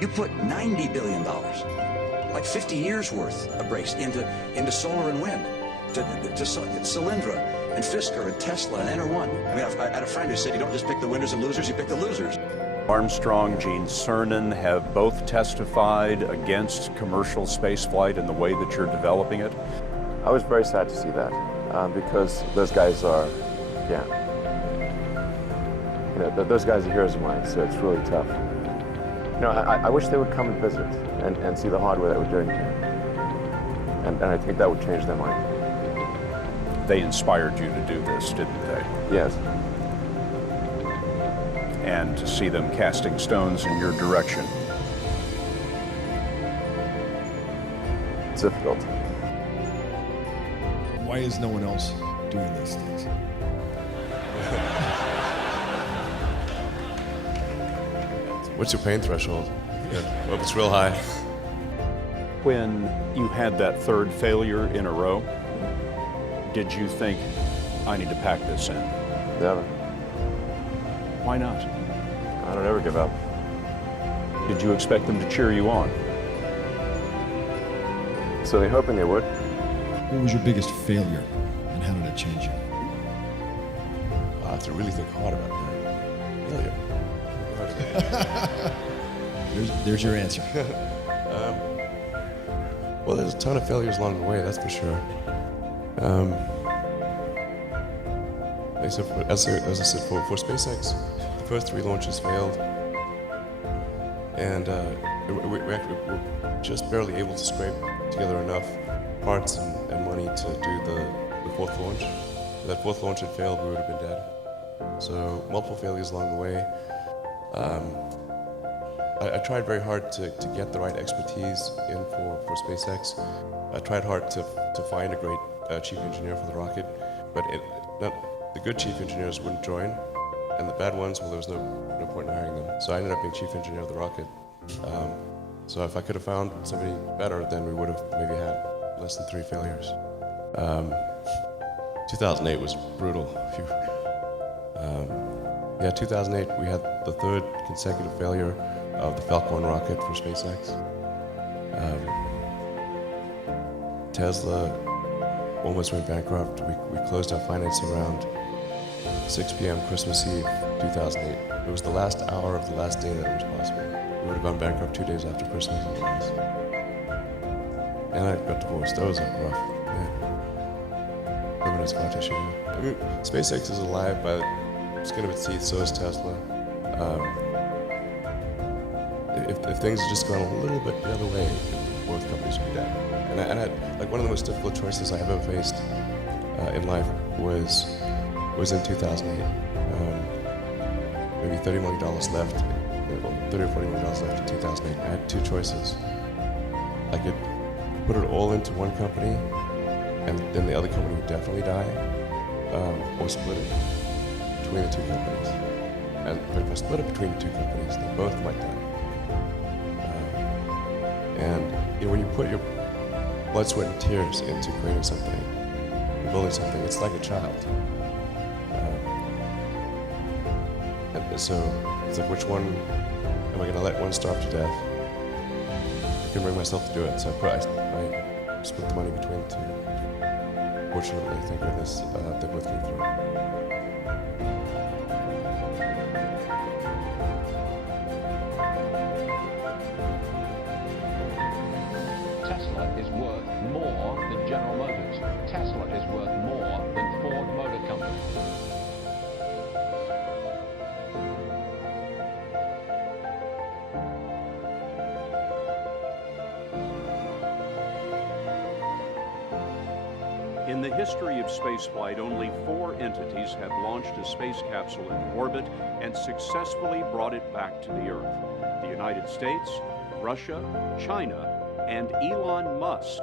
You put $90 billion, like 50 years worth of brakes into solar and wind, to Solyndra and Fisker and Tesla and Enter-One. I mean, I had a friend who said you don't just pick the winners and losers, you pick the losers. Armstrong, Gene Cernan have both testified against commercial spaceflight and the way that you're developing it. I was very sad to see that because those guys are, those guys are heroes of mine, so it's really tough. I wish they would come and visit and see the hardware that we're doing here. And I think that would change their mind. They inspired you to do this, didn't they? Yes. And to see them casting stones in your direction. It's difficult. Why is no one else doing these things? What's your pain threshold? Well, it's real high. When you had that third failure in a row, did you think, I need to pack this in? Never. Why not? I don't ever give up. Did you expect them to cheer you on? So they're hoping they would. What was your biggest failure, and how did it change you? I have to really think hard about that. Failure. There's your answer. Well, there's a ton of failures along the way, that's for sure. As I said, for SpaceX, the first 3 launches failed, and we actually were just barely able to scrape together enough parts and money to do the 4th launch. If that 4th launch had failed, we would have been dead. So multiple failures along the way. I tried very hard to get the right expertise in for SpaceX. I tried hard to find a great chief engineer for the rocket, but the good chief engineers wouldn't join, and the bad ones, well, there was no point in hiring them. So I ended up being chief engineer of the rocket. So if I could have found somebody better, then we would have maybe had less than 3 failures. 2008 was brutal. 2008, we had the 3rd consecutive failure of the Falcon rocket for SpaceX. Tesla almost went bankrupt. We closed our financing round 6 p.m. Christmas Eve, 2008. It was the last hour of the last day that it was possible. We would have gone bankrupt 2 days after Christmas. And I got divorced. That was rough. Yeah. Women scar tissue. I mean, SpaceX is alive by the skin of its teeth, so is Tesla. If things had just gone a little bit the other way, both companies would be dead. And I had, like, one of the most difficult choices I have ever faced in life was in 2008. Maybe $30 million left, $30 or $40 million left in 2008. I had 2 choices. I could put it all into one company, and then the other company would definitely die, or split it between the 2 companies. But if I split it between the 2 companies, they both might die. And when you put your blood, sweat, and tears into creating something, building something, it's like a child. And so it's like, which one am I going to let one starve to death? I couldn't bring myself to do it, so I split the money between the 2. Fortunately, thank goodness, they both came through. Tesla is worth more than General Motors. Tesla is worth more than Ford Motor Company. In the history of spaceflight, only 4 entities have launched a space capsule into orbit and successfully brought it back to the Earth: the United States, Russia, China, and Elon Musk.